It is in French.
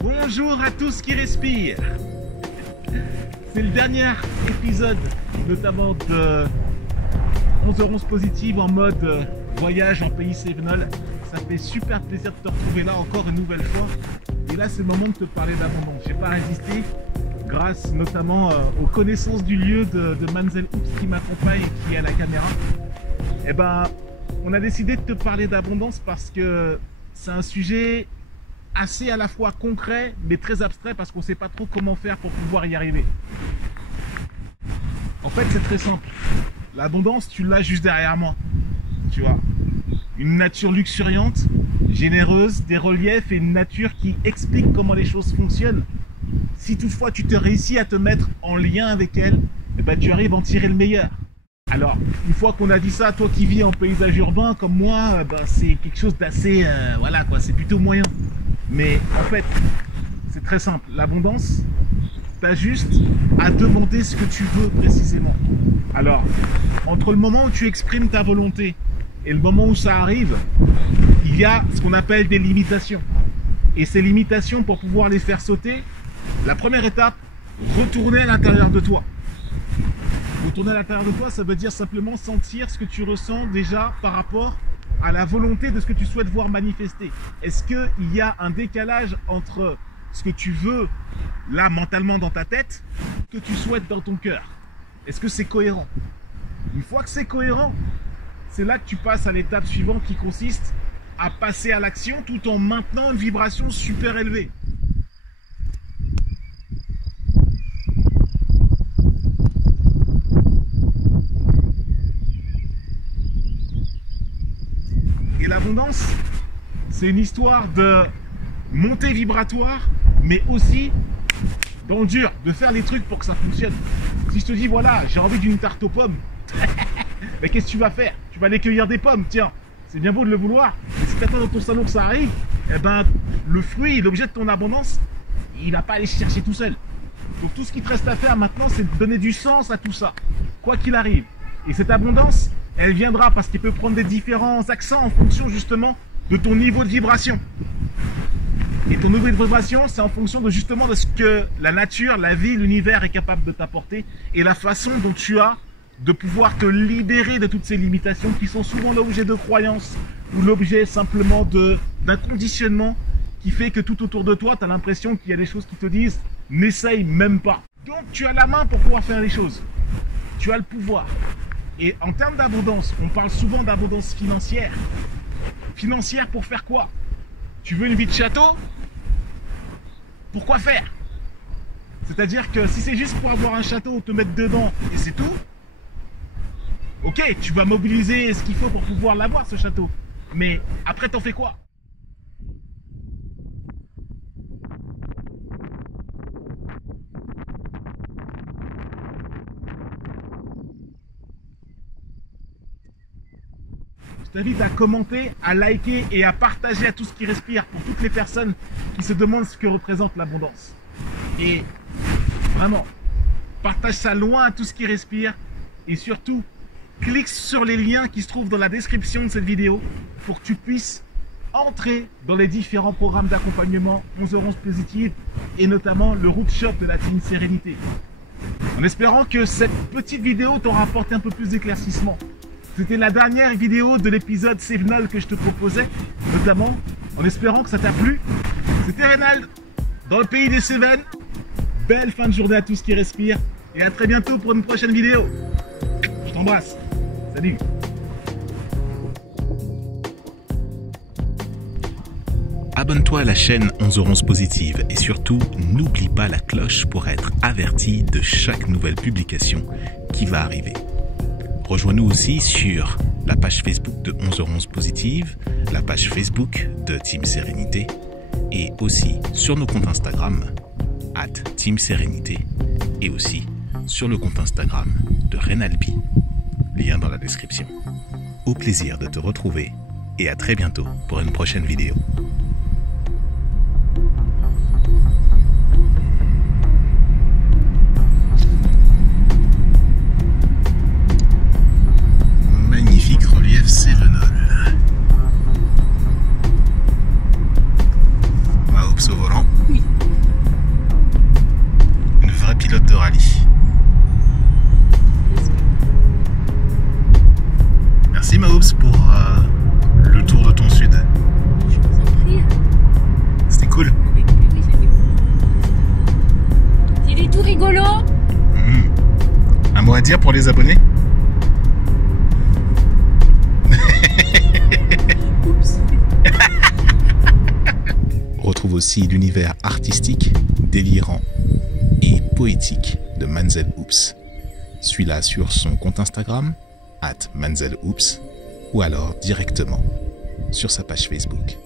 Bonjour à tous qui respirent. C'est le dernier épisode, notamment de 11h11 Positive en mode voyage en pays Sévenol. Ça fait super plaisir de te retrouver là encore une nouvelle fois. Et là, c'est le moment de te parler d'abondance. J'ai pas résisté, grâce notamment aux connaissances du lieu de Manzel Oops qui m'accompagne et qui est à la caméra. Et ben, on a décidé de te parler d'abondance parce que c'est un sujet assez à la fois concret mais très abstrait parce qu'on ne sait pas trop comment faire pour pouvoir y arriver. En fait, c'est très simple. L'abondance, tu l'as juste derrière moi. Tu vois, une nature luxuriante, généreuse, des reliefs et une nature qui explique comment les choses fonctionnent. Si toutefois tu te réussis à te mettre en lien avec elle, eh ben, tu arrives à en tirer le meilleur. Alors, une fois qu'on a dit ça, toi qui vis en paysage urbain comme moi, ben, c'est quelque chose d'assez... voilà quoi, c'est plutôt moyen. Mais en fait, c'est très simple. L'abondance, t'as juste à demander ce que tu veux précisément. Alors, entre le moment où tu exprimes ta volonté et le moment où ça arrive, il y a ce qu'on appelle des limitations. Et ces limitations, pour pouvoir les faire sauter, la première étape, retourner à l'intérieur de toi. Retourner à l'intérieur de toi, ça veut dire simplement sentir ce que tu ressens déjà par rapport à la volonté de ce que tu souhaites voir manifester. Est-ce qu'il y a un décalage entre ce que tu veux là mentalement dans ta tête, que tu souhaites dans ton cœur? Est-ce que c'est cohérent? Une fois que c'est cohérent, c'est là que tu passes à l'étape suivante qui consiste à passer à l'action tout en maintenant une vibration super élevée. Et l'abondance, c'est une histoire de montée vibratoire, mais aussi dans le dur, de faire les trucs pour que ça fonctionne. Si je te dis, voilà, j'ai envie d'une tarte aux pommes, mais qu'est-ce que tu vas faire? Tu vas aller cueillir des pommes, tiens, c'est bien beau de le vouloir, mais si tu attends dans ton salon que ça arrive, eh ben, le fruit, l'objet de ton abondance, il va pas aller chercher tout seul. Donc tout ce qui te reste à faire maintenant, c'est de donner du sens à tout ça, quoi qu'il arrive. Et cette abondance, elle viendra parce qu'il peut prendre des différents accents en fonction justement de ton niveau de vibration. Et ton niveau de vibration, c'est en fonction de justement de ce que la nature, la vie, l'univers est capable de t'apporter et la façon dont tu as de pouvoir te libérer de toutes ces limitations qui sont souvent l'objet de croyances ou l'objet simplement d'un conditionnement qui fait que tout autour de toi, tu as l'impression qu'il y a des choses qui te disent « n'essaye même pas ». Donc tu as la main pour pouvoir faire les choses. Tu as le pouvoir. Et en termes d'abondance, on parle souvent d'abondance financière. Financière pour faire quoi? Tu veux une vie de château? Pourquoi faire? C'est-à-dire que si c'est juste pour avoir un château, te mettre dedans et c'est tout, ok, tu vas mobiliser ce qu'il faut pour pouvoir l'avoir ce château. Mais après, t'en fais quoi? Je t'invite à commenter, à liker et à partager à tout ce qui respire pour toutes les personnes qui se demandent ce que représente l'abondance. Et vraiment, partage ça loin à tout ce qui respire et surtout, clique sur les liens qui se trouvent dans la description de cette vidéo pour que tu puisses entrer dans les différents programmes d'accompagnement 11h11 Positive et notamment le Root Shop de la Team Sérénité. En espérant que cette petite vidéo t'aura apporté un peu plus d'éclaircissement. C'était la dernière vidéo de l'épisode Sévenol que je te proposais, notamment en espérant que ça t'a plu. C'était Reynald, dans le pays des Cévennes. Belle fin de journée à tous qui respirent et à très bientôt pour une prochaine vidéo. Je t'embrasse. Salut. Abonne-toi à la chaîne 11h11 Positive et surtout, n'oublie pas la cloche pour être averti de chaque nouvelle publication qui va arriver. Rejoins-nous aussi sur la page Facebook de 11h11 Positive, la page Facebook de Team Sérénité et aussi sur nos comptes Instagram @TeamSérénité et aussi sur le compte Instagram de Reynalby. Lien dans la description. Au plaisir de te retrouver et à très bientôt pour une prochaine vidéo. Oui. rigolo. Un mot à dire pour les abonnés? Oups. Retrouve aussi l'univers artistique, délirant et poétique de Manzel Oops. Suis-la sur son compte Instagram, @manzeloops, ou alors directement sur sa page Facebook.